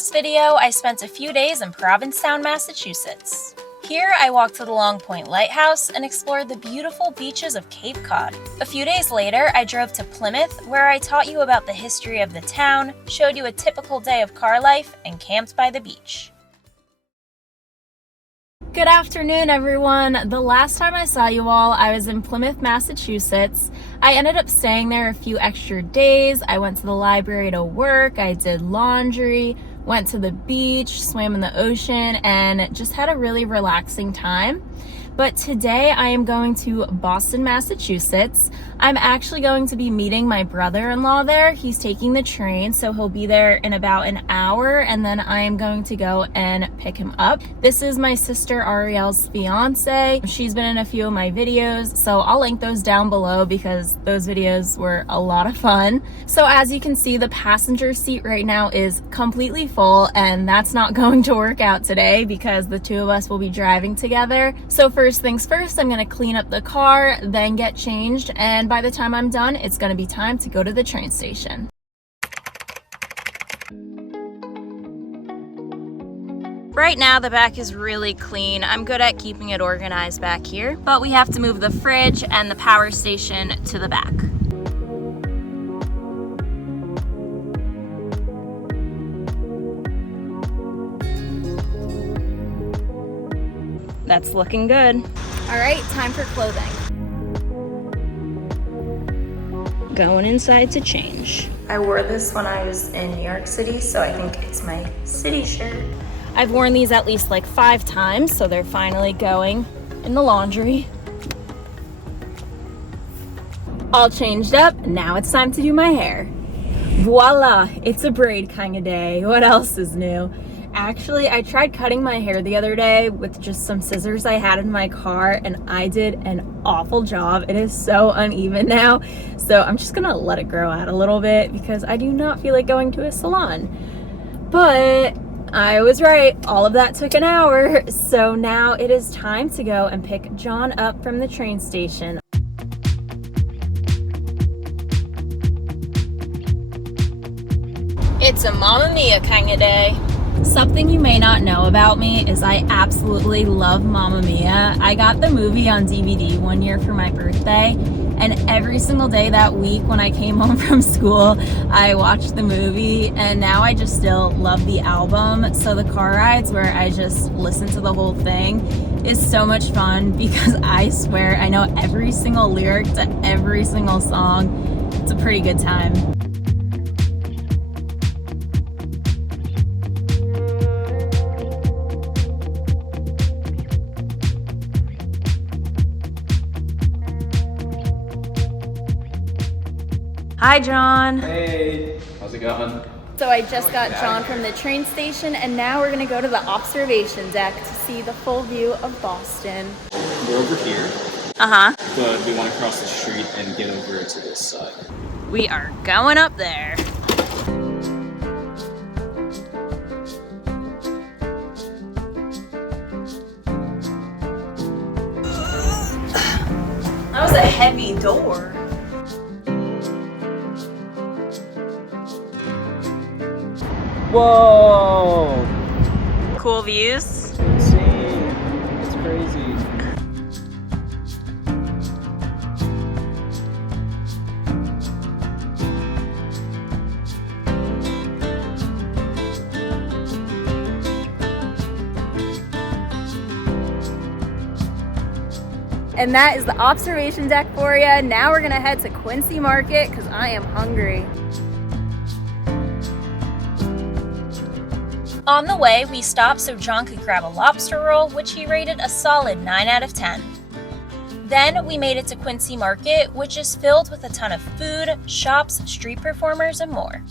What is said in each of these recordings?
last video, I spent a few days in Provincetown, Massachusetts. Here, I walked to the Long Point Lighthouse and explored the beautiful beaches of Cape Cod. A few days later, I drove to Plymouth, where I taught you about the history of the town, showed you a typical day of car life, and camped by the beach. Good afternoon, everyone. The last time I saw you all, I was in Plymouth, Massachusetts. I ended up staying there a few extra days. I went to the library to work, I did laundry, went to the beach, swam in the ocean, and just had a really relaxing time. But today I am going to Boston, Massachusetts. I'm actually going to be meeting my brother-in-law there. He's taking the train, so he'll be there in about an hour, and then I am going to go and pick him up. This is my sister Ariel's fiance. She's been in a few of my videos, so I'll link those down below because those videos were a lot of fun. So as you can see, the passenger seat right now is completely full, and that's not going to work out today because the two of us will be driving together. So first things first, I'm gonna clean up the car, then get changed, and by the time I'm done, it's gonna be time to go to the train station. Right now, the back is really clean. I'm good at keeping it organized back here, but we have to move the fridge and the power station to the back. That's looking good. All right, time for clothing. Going inside to change. I wore this when I was in New York City, so I think it's my city shirt. I've worn these at least like 5 times, so they're finally going in the laundry. All changed up, now it's time to do my hair. Voila, it's a braid kind of day. What else is new? Actually, I tried cutting my hair the other day with just some scissors I had in my car, and I did an awful job. It is so uneven now, so I'm just gonna let it grow out a little bit because I do not feel like going to a salon. But I was right, all of that took an hour, so now it is time to go and pick John up from the train station. It's a Mamma Mia kind of day. Something you may not know about me is I absolutely love Mamma Mia. I got the movie on DVD one year for my birthday, and every single day that week when I came home from school, I watched the movie, and now I just still love the album. So the car rides where I just listen to the whole thing is so much fun because I swear I know every single lyric to every single song. It's a pretty good time. Hi, John. Hey, how's it going? So I just got John from the train station, and now we're gonna go to the observation deck to see the full view of Boston. We're over here, but we want to cross the street and get over to this side. We are going up there. That was a heavy door. Whoa! Cool views. Insane. It's crazy. And that is the observation deck for you. Now we're gonna head to Quincy Market because I am hungry. On the way, we stopped so John could grab a lobster roll, which he rated a solid 9 out of 10. Then we made it to Quincy Market, which is filled with a ton of food, shops, street performers, and more.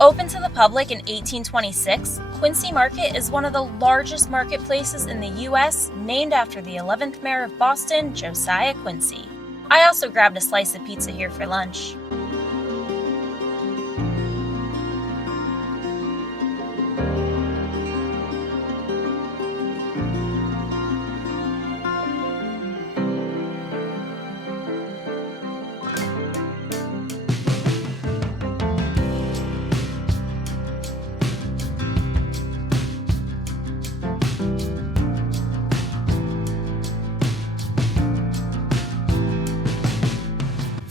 Open to the public in 1826, Quincy Market is one of the largest marketplaces in the U.S., named after the 11th mayor of Boston, Josiah Quincy. I also grabbed a slice of pizza here for lunch.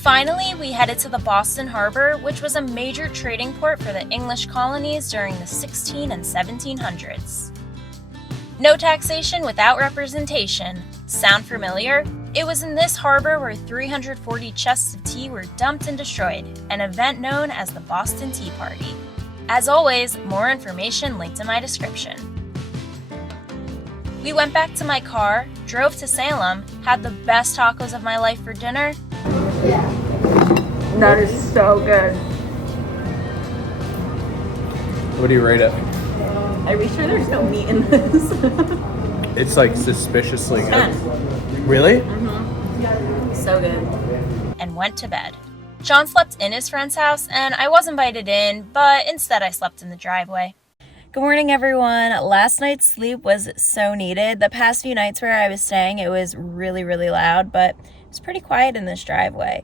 Finally, we headed to the Boston Harbor, which was a major trading port for the English colonies during the 16 and 1700s. No taxation without representation. Sound familiar? It was in this harbor where 340 chests of tea were dumped and destroyed, an event known as the Boston Tea Party. As always, more information linked in my description. We went back to my car, drove to Salem, had the best tacos of my life for dinner. That is so good. What do you rate it? Are we sure there's no meat in this? It's like suspiciously good. 10. Really? So good. And went to bed. John slept in his friend's house, and I was invited in, but instead I slept in the driveway. Good morning, everyone. Last night's sleep was so needed. The past few nights where I was staying, it was really, really loud, but it was pretty quiet in this driveway.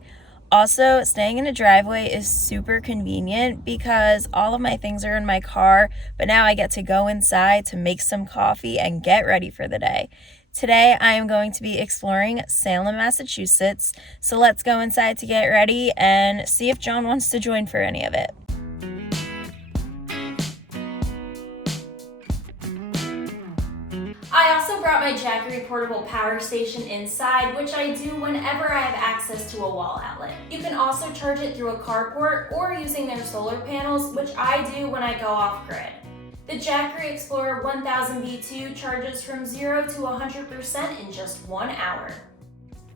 Also, staying in a driveway is super convenient because all of my things are in my car, but now I get to go inside to make some coffee and get ready for the day. Today, I am going to be exploring Salem, Massachusetts, so let's go inside to get ready and see if John wants to join for any of it. I also brought my Jackery portable power station inside, which I do whenever I have access to a wall outlet. You can also charge it through a carport or using their solar panels, which I do when I go off-grid. The Jackery Explorer 1000 V2 charges from 0 to 100% in just 1 hour.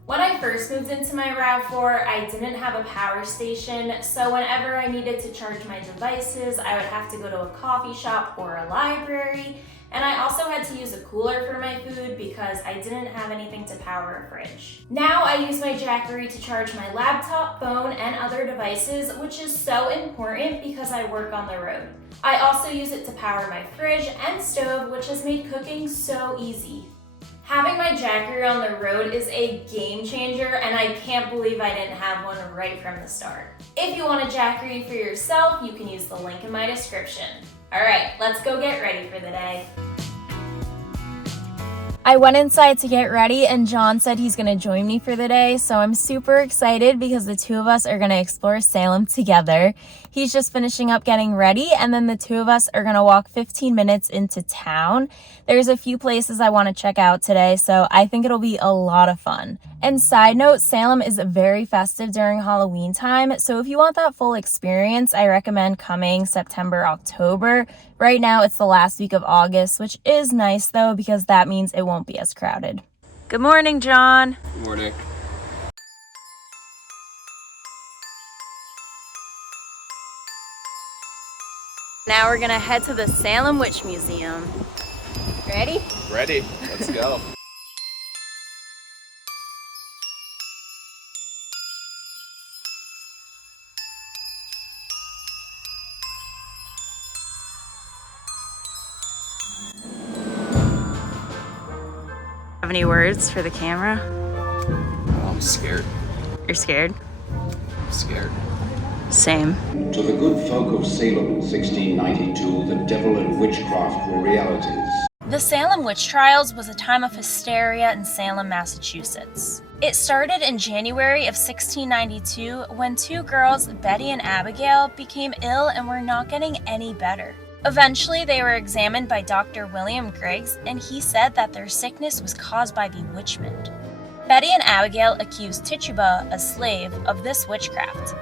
When I first moved into my RAV4, I didn't have a power station, so whenever I needed to charge my devices, I would have to go to a coffee shop or a library, and I also had to use a cooler for my food because I didn't have anything to power a fridge. Now I use my Jackery to charge my laptop, phone, and other devices, which is so important because I work on the road. I also use it to power my fridge and stove, which has made cooking so easy. Having my Jackery on the road is a game changer, and I can't believe I didn't have one right from the start. If you want a Jackery for yourself, you can use the link in my description. All right, let's go get ready for the day. I went inside to get ready, and John said he's gonna join me for the day, so I'm super excited because the two of us are gonna explore Salem together. He's just finishing up getting ready, and then the two of us are gonna walk 15 minutes into town. There's a few places I wanna check out today, so I think it'll be a lot of fun. And side note, Salem is very festive during Halloween time, so if you want that full experience, I recommend coming September, October. Right now, it's the last week of August, which is nice though, because that means it won't be as crowded. Good morning, John. Good morning. Now we're gonna head to the Salem Witch Museum. Ready? Ready. Let's go. Have any words for the camera? I'm scared. You're scared? I'm scared. Same. To the good folk of Salem in 1692, the devil and witchcraft were realities. The Salem Witch Trials was a time of hysteria in Salem, Massachusetts. It started in January of 1692 when two girls, Betty and Abigail, became ill and were not getting any better. Eventually, they were examined by Dr. William Griggs, and he said that their sickness was caused by bewitchment. Betty and Abigail accused Tituba, a slave, of this witchcraft.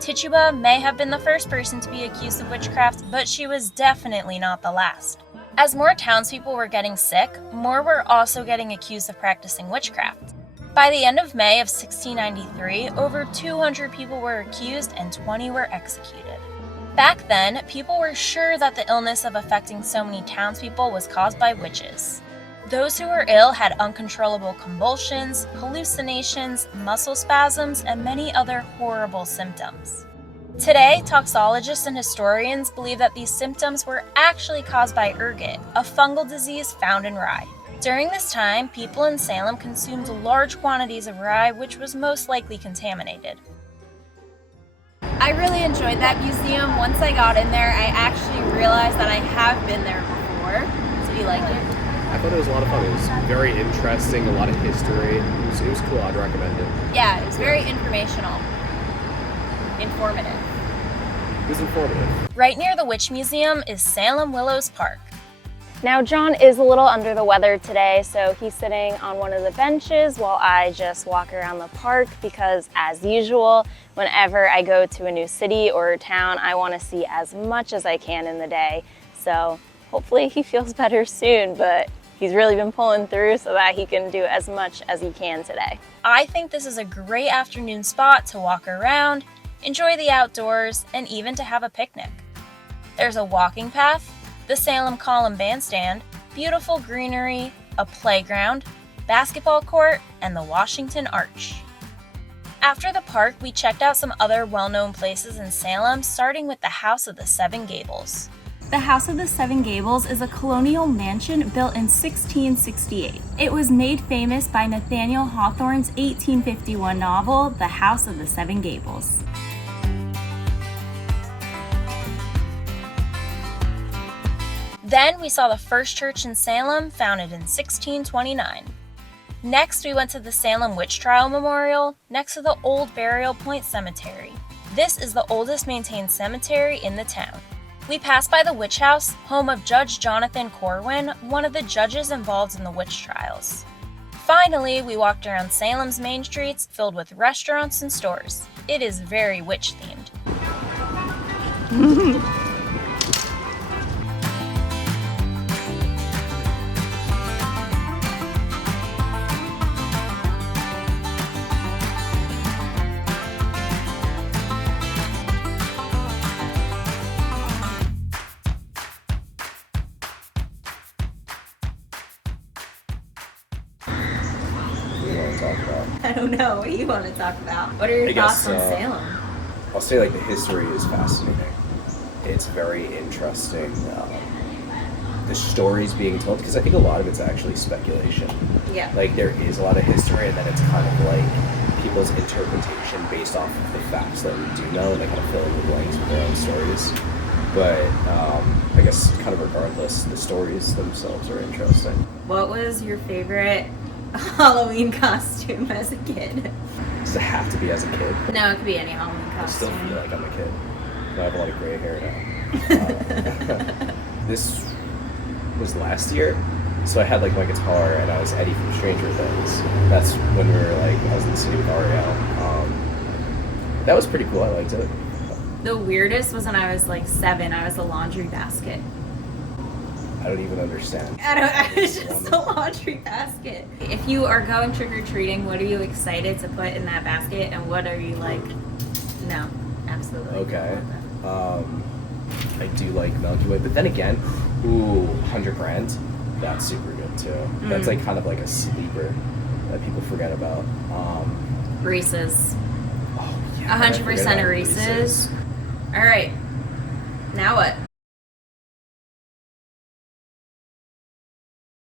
Tituba may have been the first person to be accused of witchcraft, but she was definitely not the last. As more townspeople were getting sick, more were also getting accused of practicing witchcraft. By the end of May of 1693, over 200 people were accused and 20 were executed. Back then, people were sure that the illness of affecting so many townspeople was caused by witches. Those who were ill had uncontrollable convulsions, hallucinations, muscle spasms, and many other horrible symptoms. Today, toxologists and historians believe that these symptoms were actually caused by ergot, a fungal disease found in rye. During this time, people in Salem consumed large quantities of rye, which was most likely contaminated. I really enjoyed that museum. Once I got in there, I actually realized that I have been there before. So you liked it? I thought it was a lot of fun. It was very interesting, a lot of history. It was cool. I'd recommend it. Yeah, it was very informational. informative. It was informative. Right near the Witch Museum is Salem Willows Park. Now John is a little under the weather today, so he's sitting on one of the benches while I just walk around the park because, as usual, whenever I go to a new city or town, I want to see as much as I can in the day. So hopefully he feels better soon, but he's really been pulling through so that he can do as much as he can today. I think this is a great afternoon spot to walk around, enjoy the outdoors, and even to have a picnic. There's a walking path, the Salem Column Bandstand, beautiful greenery, a playground, basketball court, and the Washington Arch. After the park, we checked out some other well-known places in Salem, starting with the House of the Seven Gables. The House of the Seven Gables is a colonial mansion built in 1668. It was made famous by Nathaniel Hawthorne's 1851 novel, The House of the Seven Gables. Then we saw the first church in Salem, founded in 1629. Next, we went to the Salem Witch Trial Memorial, next to the old Burial Point Cemetery. This is the oldest maintained cemetery in the town. We passed by the Witch House, home of Judge Jonathan Corwin, one of the judges involved in the witch trials. Finally, we walked around Salem's main streets filled with restaurants and stores. It is very witch-themed. I don't know. What do you want to talk about? What are your thoughts on Salem? I'll say like the history is fascinating. It's very interesting. The stories being told, because I think a lot of it's actually speculation. Yeah. Like there is a lot of history, and then it's kind of like people's interpretation based off of the facts that we do know, and they kind of fill in the blanks with their own stories. But I guess kind of regardless, the stories themselves are interesting. What was your favorite Halloween costume as a kid? Does it have to be as a kid? No, it could be any Halloween I still costume. feel like I'm a kid. I have a lot of gray hair now. This was last year, so I had like my guitar and I was Eddie from Stranger Things. That's when we were like, I was in the city with Ariel. That was pretty cool. I liked it. The weirdest was when I was like 7. I was a laundry basket. I don't even understand. I was just a laundry basket. If you are going trick-or-treating, what are you excited to put in that basket, and what are you like, no, absolutely. Okay. I do like Milky Way, but then again, 100 Grand, that's super good too. That's like kind of like a sleeper that people forget about. Reese's. Oh yeah. 100% of Reese's. All right. Now what?